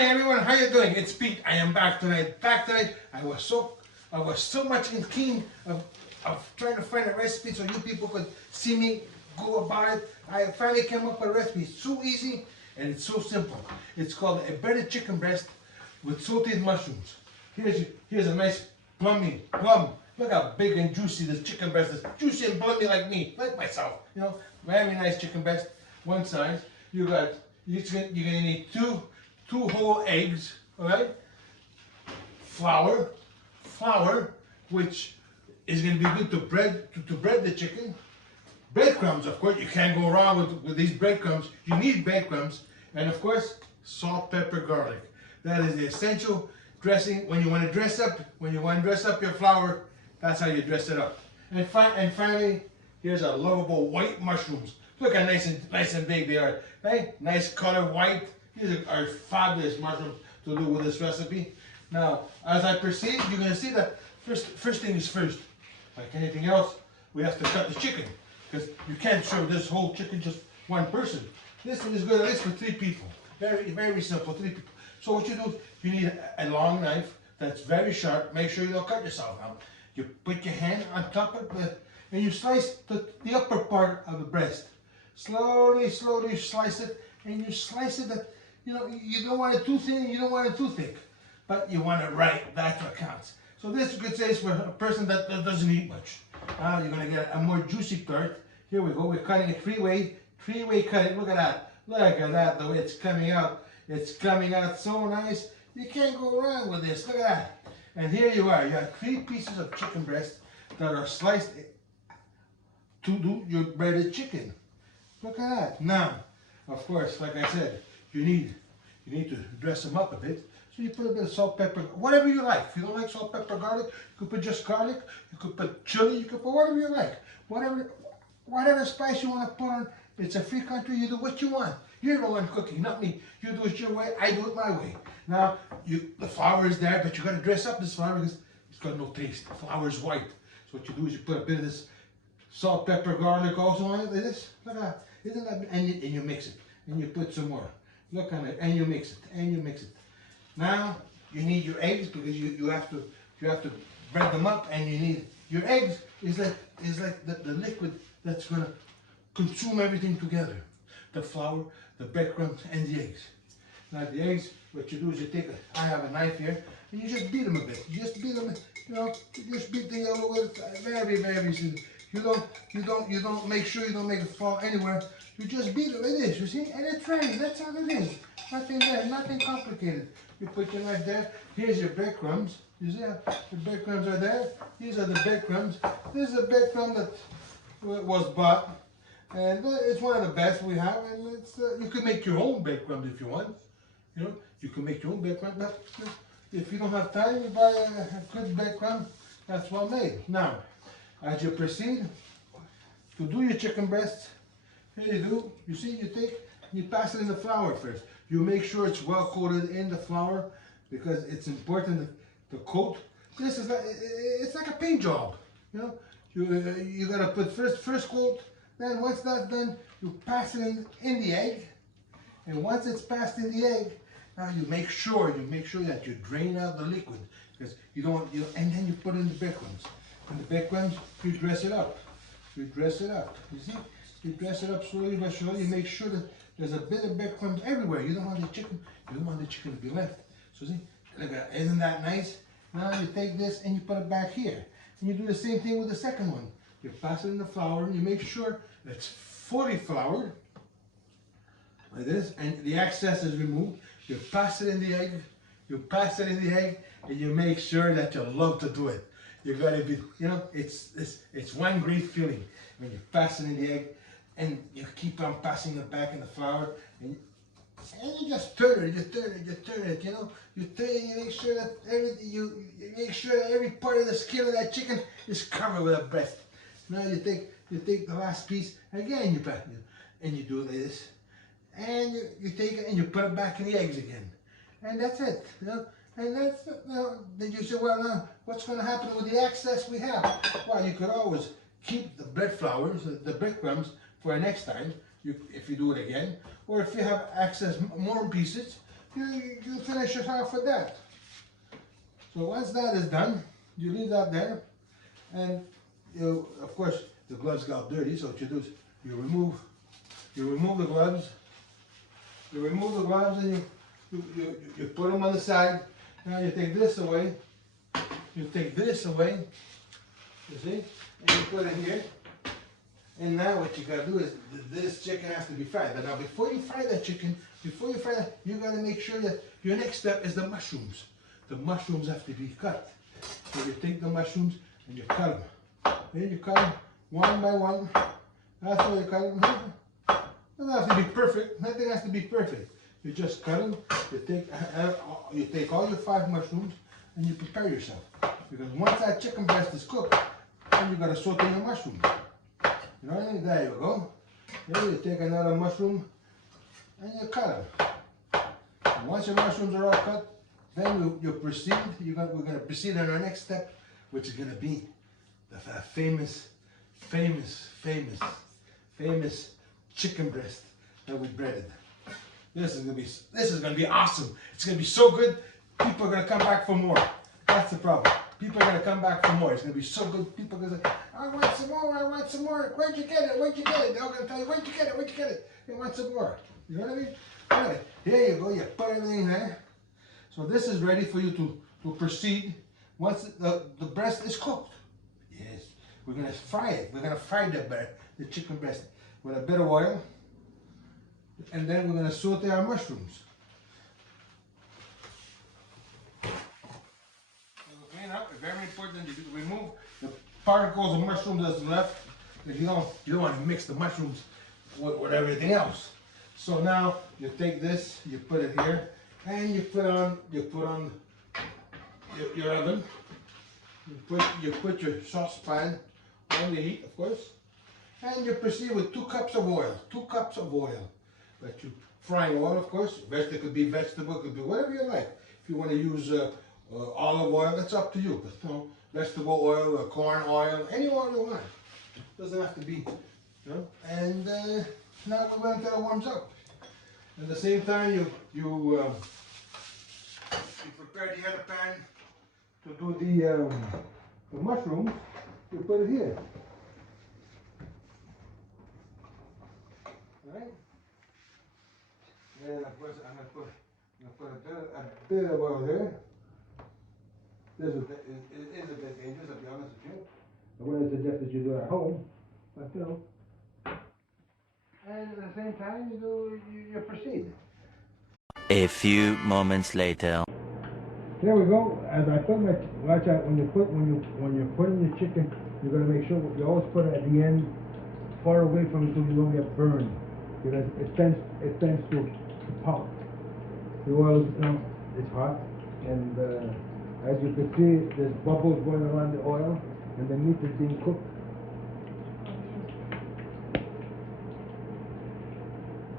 Hi everyone, how you doing? It's Pete. I am back tonight. I was so much keen of trying to find a recipe so you people could see me go about it. I finally came up with a recipe. It's so easy and it's so simple. It's called a breaded chicken breast with sauteed mushrooms. Here's a nice plum. Look how big and juicy this chicken breast is. Juicy and plummy like me, like myself. You know, very nice chicken breast. One size. You're gonna need two whole eggs, all right? Flour, which is going to be good to bread the chicken. Breadcrumbs, of course, you can't go wrong with these breadcrumbs. You need breadcrumbs, and of course, salt, pepper, garlic. That is the essential dressing when you want to dress up your flour. That's how you dress it up. And finally, here's our lovable white mushrooms. Look how nice and big they are. Hey, nice color, white. These are fabulous mushrooms to do with this recipe. Now, as I proceed, you're going to see that first thing is first. Like anything else, we have to cut the chicken, because you can't serve this whole chicken just one person. This one is good at least for 3 people. Very, very simple, 3 people. So what you do, you need a long knife that's very sharp. Make sure you don't cut yourself out. You put your hand on top of it, and you slice the upper part of the breast. Slowly slice it, and you slice it that, you know, you don't want it too thin, you don't want it too thick, but you want it right. That's what counts. So this, you could say, is for a person that doesn't eat much. You're going to get a more juicy part. Here we go. We're cutting it three-way cutting. Look at that. Look at that, the way it's coming out. It's coming out so nice. You can't go wrong with this. Look at that. And here you are. You have 3 pieces of chicken breast that are sliced to do your breaded chicken. Look at that. Now, of course, like I said, you need to dress them up a bit. So you put a bit of salt, pepper, whatever you like. If you don't like salt, pepper, garlic, you could put just garlic. You could put chili. You could put whatever you like. Whatever spice you want to put on. It's a free country. You do what you want. You're the one cooking, not me. You do it your way. I do it my way. Now, the flour is there, but you got to dress up this flour because it's got no taste. The flour is white. So what you do is you put a bit of this salt, pepper, garlic also on it, like this. Look at that. Isn't that? And you mix it. And you put some more. Look on it. And you mix it. Now you need your eggs, because you have to bread them up, and you need your eggs is like the liquid that's gonna consume everything together. The flour, the breadcrumbs, and the eggs. Now the eggs, what you do is you take I have a knife here, and you just beat them a bit. You just beat them, you know, you just beat the yellow with very, very simple. You don't make sure you don't make it fall anywhere. You just beat it like this, you see? And it's ready. That's how it is. Nothing there, nothing complicated. You put your knife there. Here's your breadcrumbs. You see how the breadcrumbs are there? These are the breadcrumbs. This is a breadcrumb that was bought. And it's one of the best we have. And it's you can make your own breadcrumbs if you want. You know, you can make your own breadcrumbs. But if you don't have time, you buy a good breadcrumb that's well made. Now, as you proceed to do your chicken breasts, here you do. You see, you pass it in the flour first. You make sure it's well coated in the flour, because it's important to coat. This is it's like a paint job. You know, you gotta put first coat. Then once that's done, you pass it in the egg. And once it's passed in the egg, now you make sure that you drain out the liquid, because and then you put in the breadcrumbs. And the breadcrumbs, you dress it up. You see? You dress it up slowly by slowly. You make sure that there's a bit of breadcrumbs everywhere. You don't want the chicken to be left. So see, look at that. Isn't that nice? Now you take this and you put it back here. And you do the same thing with the second one. You pass it in the flour, and you make sure it's fully floured, like this, and the excess is removed. You pass it in the egg. And you make sure that you love to do it. You gotta be, you know, it's one great feeling when you pass it in the egg, and you keep on passing it back in the flour, and you just turn it, you know, you make sure that you make sure that every part of the skin of that chicken is covered with a breast. Now you take the last piece again, you pass it, and you do this, and you take it and you put it back in the eggs again, and that's it, you know. And that's, you know, then you say, well, now, what's going to happen with the excess we have? Well, you could always keep the bread flours, the breadcrumbs, for next time, if you do it again. Or if you have excess more pieces, you finish it off with that. So once that is done, you leave that there, and of course the gloves got dirty. So what you do is you remove the gloves. You remove the gloves and you put them on the side. Now you take this away. You take this away. You see, and you put it here. And now what you gotta do is this chicken has to be fried. But now before you fry that chicken, you gotta make sure that your next step is the mushrooms. The mushrooms have to be cut. So you take the mushrooms and you cut them. Then you cut them one by one. That's how you cut them. It doesn't have to be perfect. Nothing has to be perfect. You just cut them. You take all your 5 mushrooms and you prepare yourself. Because once that chicken breast is cooked, then you gotta saute your mushrooms. You know what I mean? There you go. Then you take another mushroom and you cut them. And once your mushrooms are all cut, then you proceed. We're going to proceed on our next step, which is going to be the famous chicken breast that we breaded. This is going to be awesome. It's going to be so good. People are going to come back for more. That's the problem. People are going to come back for more. It's going to be so good. People are going to say, I want some more, I want some more. Where'd you get it? Where'd you get it? They're going to tell you, where'd you get it? Where'd you get it? They want some more. You know what I mean? Anyway, here you go. You put everything there. So this is ready for you to proceed once the breast is cooked. Yes. We're going to fry it. We're going to fry the chicken breast with a bit of oil. And then we're going to saute our mushrooms. Very important you remove the particles of mushroom that's left, because you don't want to mix the mushrooms with everything else. So now you take this, you put it here, and you put on your oven. You put your saucepan on the heat, of course, and you proceed with 2 cups of oil. 2 cups of oil. But you frying oil, of course. It could be vegetable, it could be whatever you like. If you want to use olive oil, that's up to you. But no, vegetable oil, or corn oil, any oil you want. Doesn't have to be, you know. And now we wait until it warms up. At the same time, you prepare the other pan to do the mushrooms. You put it here. All right. And of course, I'm gonna put a bit of oil there. It is a bit dangerous, I'll be honest with you. I wouldn't suggest that you do it at home, but you know. And at the same time, you proceed. A few moments later. There we go. As I put my, watch out when you're putting your chicken, you're gonna make sure you always put it at the end, far away from it so you don't get burned, because it tends to pop. The oil, you know, it's hot, and as you can see, there's bubbles going around the oil, and the meat is being cooked.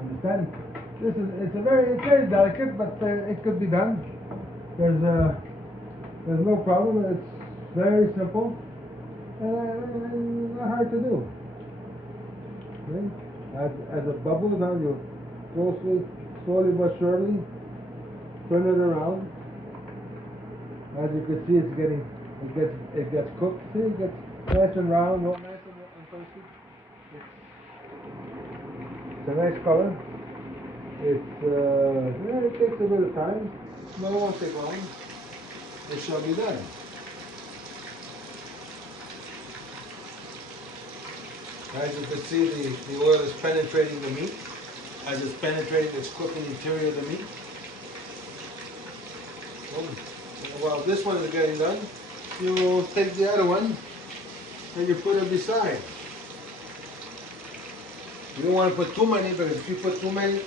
Understand? It's very delicate, but it could be done. There's no problem. It's very simple and not hard to do. Okay? As a bubble, now you slowly but surely turn it around. As you can see, it gets cooked. See, it gets nice and round, nice and toasty. It's a nice color. It takes a bit of time, but it won't take long. It shall be done. As you can see, the oil is penetrating the meat. As it's penetrating, it's cooking the interior of the meat. While this one is getting done, you take the other one and you put it beside. You don't want to put too many, because if you put too many,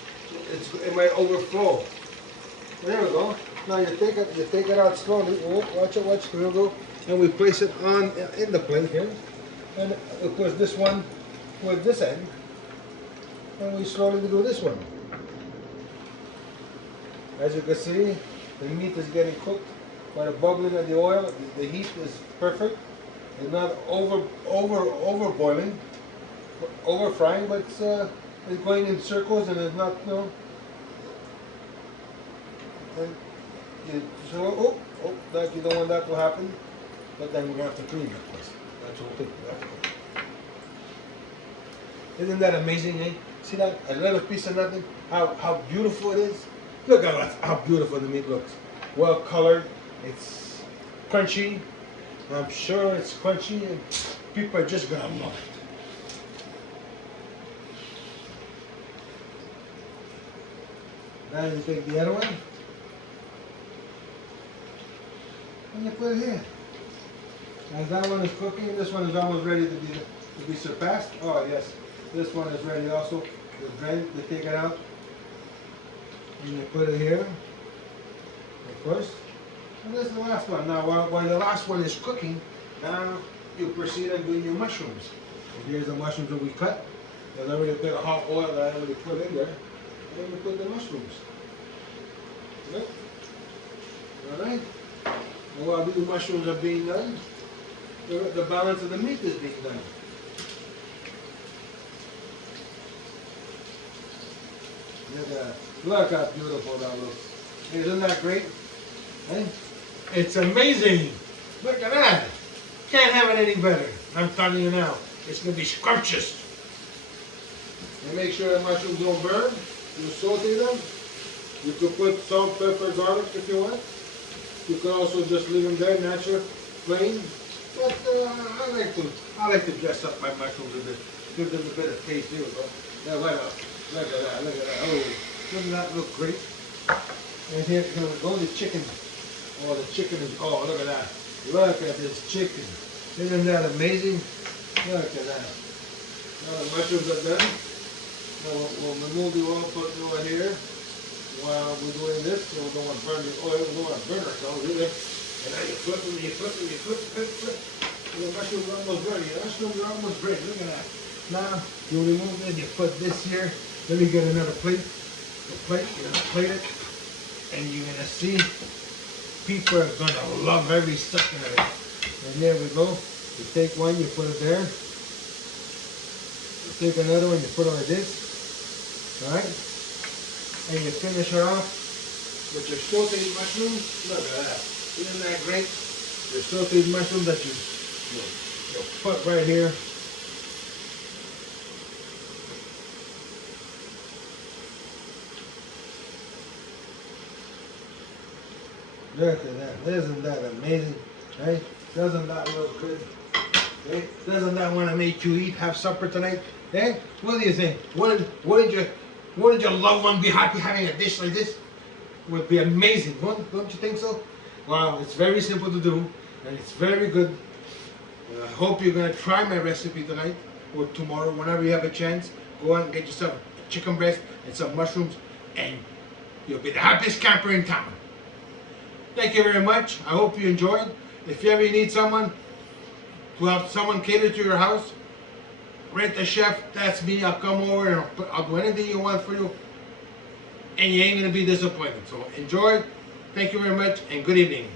it might overflow. There we go. Now you take it out slowly. Oh, watch it. Here we go. And we place it on in the plate here. And of course this one with this end. And we slowly do this one. As you can see, the meat is getting cooked by the bubbling of the oil. The heat is perfect. It's not over boiling, over frying, but it's going in circles, and it's not, you know. And so, that you don't want that to happen, but then we're gonna have to clean that place. That's the whole thing. Isn't that amazing, eh? See that? A little piece of nothing. How beautiful it is. Look at how beautiful the meat looks. Well colored. It's crunchy. I'm sure it's crunchy, and people are just gonna love it. Now you take the other one, and you put it here. As that one is cooking, this one is almost ready to be surpassed. Oh yes, this one is ready also. The bread, you take it out, and you put it here, of course. And this is the last one. Now, while the last one is cooking, now you proceed and do your mushrooms. And here's the mushrooms that we cut. There's already a bit of hot oil that I already put in there. And then we put the mushrooms. Yep. Alright? And while these mushrooms are being done, the balance of the meat is being done. Look how beautiful that looks. Isn't that great? Hey? It's amazing. Look at that. Can't have it any better. I'm telling you now. It's going to be scrumptious. And make sure the mushrooms don't burn. You saute them. You could put salt, pepper, garlic if you want. You could also just leave them there, natural, plain. But I like to dress up my mushrooms a bit. Give them a bit of taste. Here we go. Now, right up. Look at that. Look at that. Oh, doesn't that look great? And here we go. The chicken. Oh, the chicken is. Oh, look at that. Look at this chicken. Isn't that amazing? Look at that. Now the mushrooms are done. Now we'll remove the oil, put the oil here while we're doing this. So we don't want to burn the oil, we don't want to burn ourselves either. And now you flip them, you flip them, you flip. And the mushrooms are almost ready. The mushrooms are almost ready. Look at that. Now you remove it, you put this here. Let me get another plate. The plate, you're going to plate it. And you're going to see people are going to love every second of it. And there we go. You take one, you put it there. You take another one, you put it like this. Alright? And you finish it off with your sauteed mushrooms. Look at that. Isn't that great? Your sauteed mushrooms that you put right here. Look at that. Isn't that amazing? Right? Doesn't that look good? Okay? Doesn't that want to make you eat, have supper tonight? Eh? What do you think? Wouldn't your loved one be happy having a dish like this? It would be amazing, don't you think so? Wow, it's very simple to do, and it's very good. I hope you're going to try my recipe tonight or tomorrow, whenever you have a chance. Go out and get yourself a chicken breast and some mushrooms, and you'll be the happiest camper in town. Thank you very much. I hope you enjoyed. If you ever need someone to have someone cater to your house, rent a chef. That's me. I'll come over and I'll do anything you want for you, and you ain't gonna be disappointed. So enjoy. Thank you very much, and good evening.